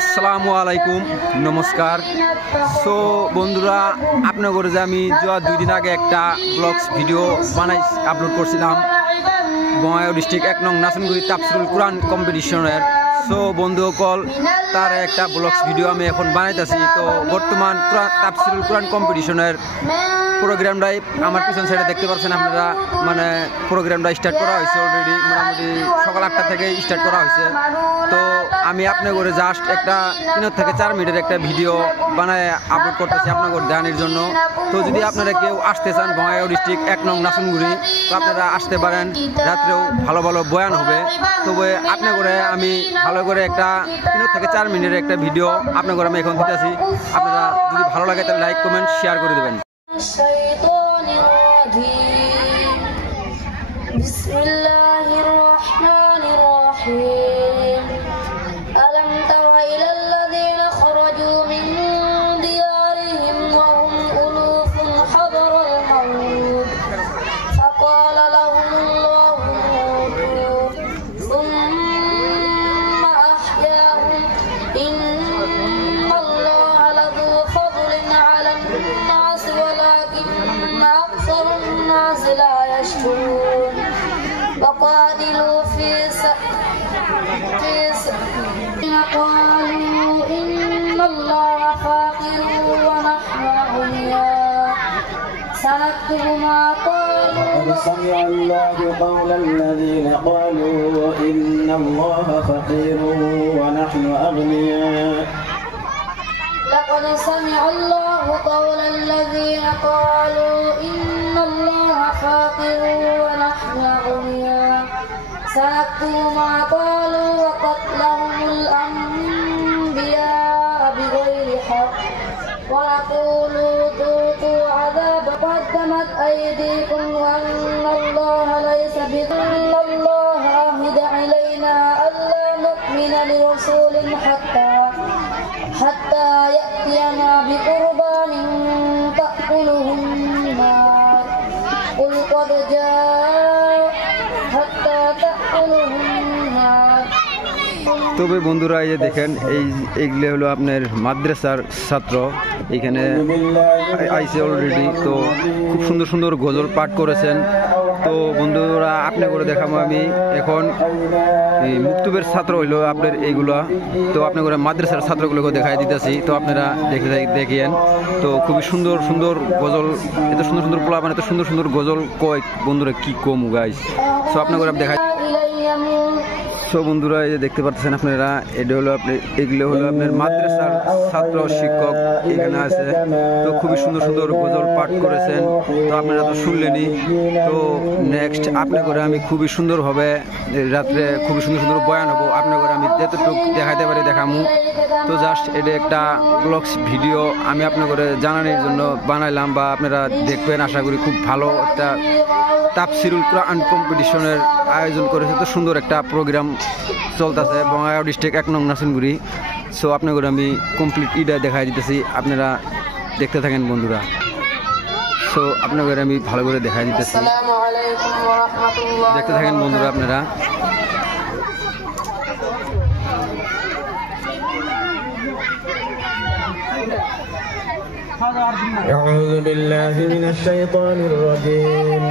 আসসালামু আলাইকুম, নমস্কার। সো বন্ধুরা, আপনাদের যে আমি দুই দিন আগে একটা ব্লগস ভিডিও আপলোড করছিলাম বঙ্গাইগাঁও ডিস্ট্রিক্ট 1 নং নাসনগুড়ি তাফসিরুল কুরআন কম্পিটিশনের। সো বন্ধুসকল, তার একটা ব্লগস ভিডিও আমি এখন বানাইতেছি। তো বর্তমান তাফসিরুল কুরআন কম্পিটিশনের প্রোগ্রামটাই আমার পিছন সাইডে দেখতে পাচ্ছেন আপনারা। মানে প্রোগ্রামটা স্টার্ট করা হয়েছে অলরেডি, মোটামুটি সকাল 8টা থেকে স্টার্ট করা হয়েছে। তো আমি আপনাদের জাস্ট একটা 3 থেকে 4 মিনিটের একটা ভিডিও বানায় আপলোড করতেছি আপনাদের জানার জন্য। তো যদি আপনারা কেউ আসতে চান বঙ্গাইগাঁও ডিস্ট্রিক্ট 1 নং নাসনগুড়ি, তো আপনারা আসতে পারেন। রাত্রেও ভালো ভালো বয়ান হবে। তবে আপনাদের আমি ভালো করে একটা 3 থেকে 4 মিনিটের একটা ভিডিও আপনাদের আমি এখন দিতেছি। আপনারা যদি ভালো লাগে তাহলে লাইক কমেন্ট শেয়ার করে দেবেন। الشيطان الرجيم بسم الله الرحمن الرحيم ألم تر إلى الذين خرجوا من ديارهم وهم ألوف حذر الموت فقال لهم الله موتوا ثم أحياهم إن الله لذو فضل على الناس ولكن أكثر الناس لا يشكرون وقاتلوا في قالوا إن الله فاقر ونحن أغنياء سنكتب ما قالوا قد سمع الله قول الذين قالوا إن الله فقير ونحن أغنياء لقد سمع الله قول الذين قالوا إن الله فاقر ونحن أغنياء سنكتب ما قالوا وقتلهم الأنبياء بغير حق ونقول ذوقوا عذاب قدمت أيديكم وأن الله ليس بظلم الله عهد إلينا ألا نؤمن لرسول حتى يأتينا بقربان تأكله النار قل قد جاء حتى تأكله النار। তবে বন্ধুরা, এই যে দেখেন, এইগুলো হলো আপনার মাদ্রাসার ছাত্র, এখানে আইসে অলরেডি। তো খুব সুন্দর সুন্দর গজল পাঠ করেছেন। তো বন্ধুরা, আপনি করে দেখাবো আমি এখন মুক্তবের ছাত্র হইলো আপনার এইগুলা। তো আপনি করে মাদ্রাসার ছাত্রগুলোকে দেখাই দিতেছি। তো আপনারা দেখিয়েন। তো খুবই সুন্দর সুন্দর গজল, এত সুন্দর সুন্দর পোলা, মানে এত সুন্দর সুন্দর গজল কয় বন্ধুরা, কি কম গাইস। তো আপনি করে দেখাই। তো বন্ধুরা, এই যে দেখতে পাচ্ছেন আপনারা, এটা হলো এগুলো হলো আপনার মাদ্রাসার ছাত্র শিক্ষক এখানে আছে। তো খুবই সুন্দর সুন্দর গজল পাঠ করেছেন। তো আপনারা তো শুনলেনই। তো নেক্সট আপনার করে আমি খুবই সুন্দরভাবে রাত্রে খুবই সুন্দর সুন্দর বয়ান হবো। আপনার করে আমি যতটুকু দেখাইতে পারি দেখামু। তো জাস্ট এটা একটা ব্লগস ভিডিও আমি আপনার করে জানানোর জন্য বানাইলাম, বা আপনারা দেখবেন আশা করি। খুব ভালো একটা তাফসিরুল কুরআন কম্পিটিশনের আয়োজন করেছে। তো সুন্দর একটা প্রোগ্রাম চলতেছে বঙ্গাইগাঁও ডিস্ট্রিক্ট 1 নং নাসনগুড়ি। সো আপনাদের আমি কমপ্লিট ইটা দেখাই দিতেছি, আপনারা দেখতে থাকেন বন্ধুরা। সো আপনাদের আমি ভালো করে দেখাই দিতেছি, দেখতে থাকেন বন্ধুরা আপনারা। أعوذ بالله من الشيطان الرجيم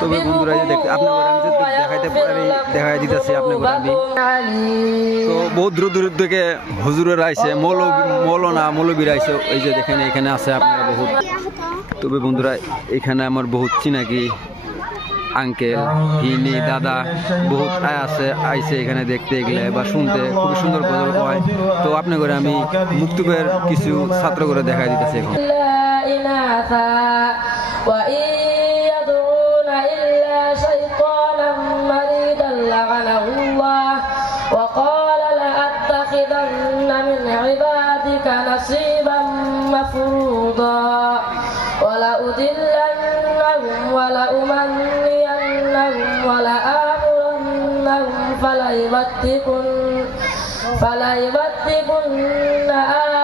তবে বন্ধুরা, এই দেখতে আপনাদের আমি দেখাইতে পারি দেখাই দিতেছি আপনাদের আমি। তো বহুত দূর দূর থেকে হুজুরের আইছে, মৌলবীর আইছে। এই যে দেখেন, এখানে আছে আপনারা বহুত। তবে বন্ধুরা, এখানে আমার বহুত চিনাকি আঙ্কেল, হিনি, দাদা বহুত আইছে এখানে দেখতে গেলে বা শুনতে। খুবই সুন্দর গজল হয়। তো আপনার করে আমি মুক্তবের কিছু ছাত্র করে দেখাই দিতেছি এখন। وقال لأتخذن من عبادك نصيبا مفروضا ولأضلنهم ولأمنينهم ولآمرنهم فليبتكن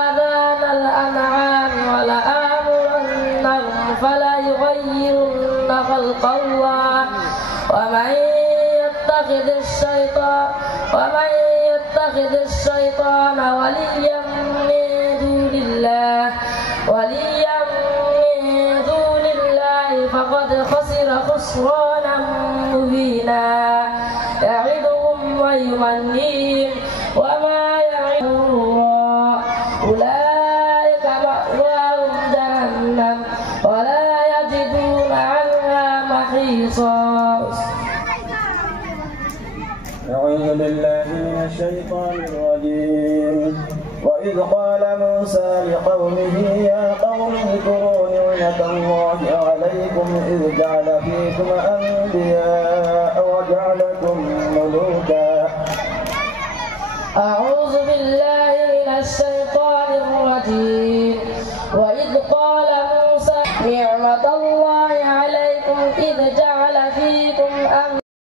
آذان الأنعام ولآمرنهم فليغيرن خلق الله ومن يتخذ الشيطان ومن يتخذ الشيطان وليا من دون الله فقد خسر خسرانا مبينا يعدهم ويمنيهم وما يعدهم أولئك مأواهم جهنم ولا يجدون عنها محيصا. أعوذ بالله من الشيطان الرجيم. وإذ قال موسى لقومه يا قوم اذكروا نعمة الله عليكم إذ جعل فيكم أنبياء وجعلكم